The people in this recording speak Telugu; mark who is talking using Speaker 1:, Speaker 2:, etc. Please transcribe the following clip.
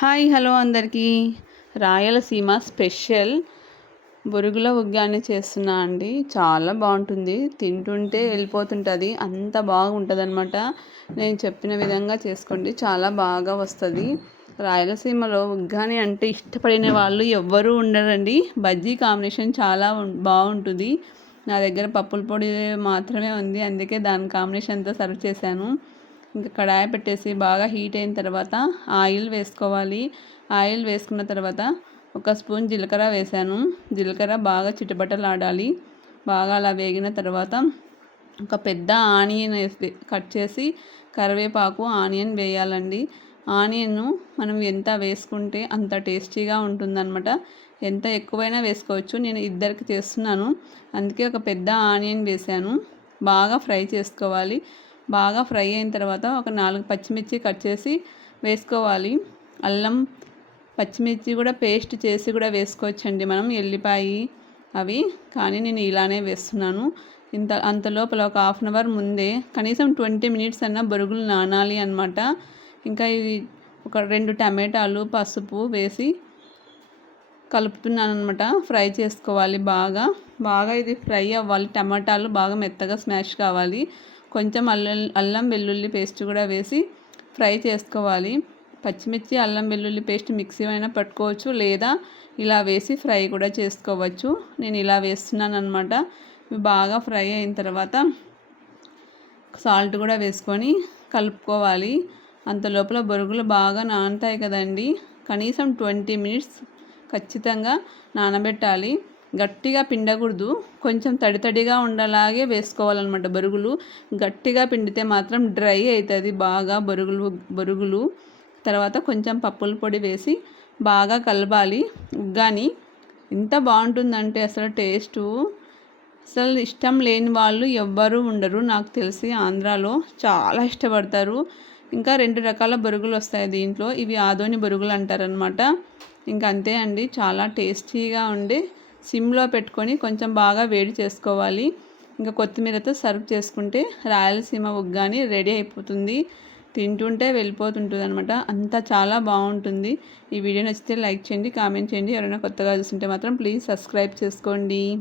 Speaker 1: హాయ్ హలో అందరికీ. రాయలసీమ స్పెషల్ బొరుగుల ఉగ్గాన్ని చేస్తున్నా అండి. చాలా బాగుంటుంది. తింటుంటే వెళ్ళిపోతుంటుంది. అంత బాగుంటుంది అనమాట నేను చెప్పిన విధంగా చేసుకోండి. చాలా బాగా వస్తుంది. రాయలసీమలో ఉగ్గాని అంటే ఇష్టపడిన వాళ్ళు ఎవ్వరూ ఉండరండి. బజ్జీ కాంబినేషన్ చాలా బాగుంటుంది. నా దగ్గర పప్పుల పొడి మాత్రమే ఉంది. అందుకే దాని కాంబినేషన్తో సర్వ్ చేశాను. ఇంకా కడాయి పెట్టేసి బాగా హీట్ అయిన తర్వాత ఆయిల్ వేసుకోవాలి. ఆయిల్ వేసుకున్న తర్వాత ఒక స్పూన్ జీలకర్ర వేసాను. జీలకర్ర బాగా చిటపటలాడాలి. బాగా అలా వేగిన తర్వాత ఒక పెద్ద ఆనియన్ వేసి కట్ చేసి కరివేపాకు ఆనియన్ వేయాలండి. ఆనియన్ మనం ఎంత వేసుకుంటే అంత టేస్టీగా ఉంటుందన్నమాట. ఎంత ఎక్కువైనా వేసుకోవచ్చు. నేను ఇద్దరికి చేస్తున్నాను. అందుకే ఒక పెద్ద ఆనియన్ వేసాను. బాగా ఫ్రై చేసుకోవాలి. బాగా ఫ్రై అయిన తర్వాత ఒక నాలుగు పచ్చిమిర్చి కట్ చేసి వేసుకోవాలి. అల్లం పచ్చిమిర్చి కూడా పేస్ట్ చేసి కూడా వేసుకోవచ్చండి మనం ఎల్లిపాయ అవి. కానీ నేను ఇలానే వేస్తున్నాను. ఇంత అంత లోపల ఒక హాఫ్ అన్ అవర్ ముందే కనీసం ట్వంటీ మినిట్స్ అన్న బొరుగులు నానాలి అనమాట ఇంకా ఇవి ఒక రెండు టమాటాలు పసుపు వేసి కలుపుతున్నాను అనమాట ఫ్రై చేసుకోవాలి బాగా. బాగా ఇది ఫ్రై అవ్వాలి. టమాటాలు బాగా మెత్తగా స్మాష్ కావాలి. కొంచెం అల్లం అల్లం వెల్లుల్లి పేస్ట్ కూడా వేసి ఫ్రై చేసుకోవాలి. పచ్చిమిర్చి అల్లం వెల్లుల్లి పేస్ట్ మిక్సీ అయినా పట్టుకోవచ్చు లేదా ఇలా వేసి ఫ్రై కూడా చేసుకోవచ్చు. నేను ఇలా వేస్తున్నాను అనమాట బాగా ఫ్రై అయిన తర్వాత సాల్ట్ కూడా వేసుకొని కలుపుకోవాలి. అంత లోపల బొరుగులు బాగా నానుతాయి కదండి. కనీసం ట్వంటీ మినిట్స్ ఖచ్చితంగా నానబెట్టాలి. గట్టిగా పిండకూడదు. కొంచెం తడి తడిగా ఉండలాగే వేసుకోవాలన్నమాట బరుగులు. గట్టిగా పిండితే మాత్రం డ్రై అవుతుంది బాగా బరుగులు బరుగులు. తర్వాత కొంచెం పప్పుల పొడి వేసి బాగా కలపాలి. ఉగ్గాని ఎంత బాగుంటుందంటే అసలు టేస్టు. అసలు ఇష్టం లేని వాళ్ళు ఎవ్వరూ ఉండరు. నాకు తెలిసి ఆంధ్రాలో చాలా ఇష్టపడతారు. ఇంకా రెండు రకాల బొరుగులు వస్తాయి దీంట్లో. ఇవి ఆదోని బొరుగులు అంటారనమాట ఇంకా అంతే అండి. చాలా టేస్టీగా ఉండి సిమ్లో పెట్టుకొని కొంచెం బాగా వేడి చేసుకోవాలి. ఇంకా కొత్తిమీరతో సర్వ్ చేసుకుంటే రాయలసీమ ఉగ్గాని రెడీ అయిపోతుంది. తింటుంటే వెళ్ళిపోతుంటుంది అనమాట అంతా చాలా బాగుంటుంది. ఈ వీడియో నచ్చితే లైక్ చేయండి కామెంట్ చేయండి. ఎవరైనా కొత్తగా చూస్తుంటే మాత్రం ప్లీజ్ సబ్స్క్రైబ్ చేసుకోండి.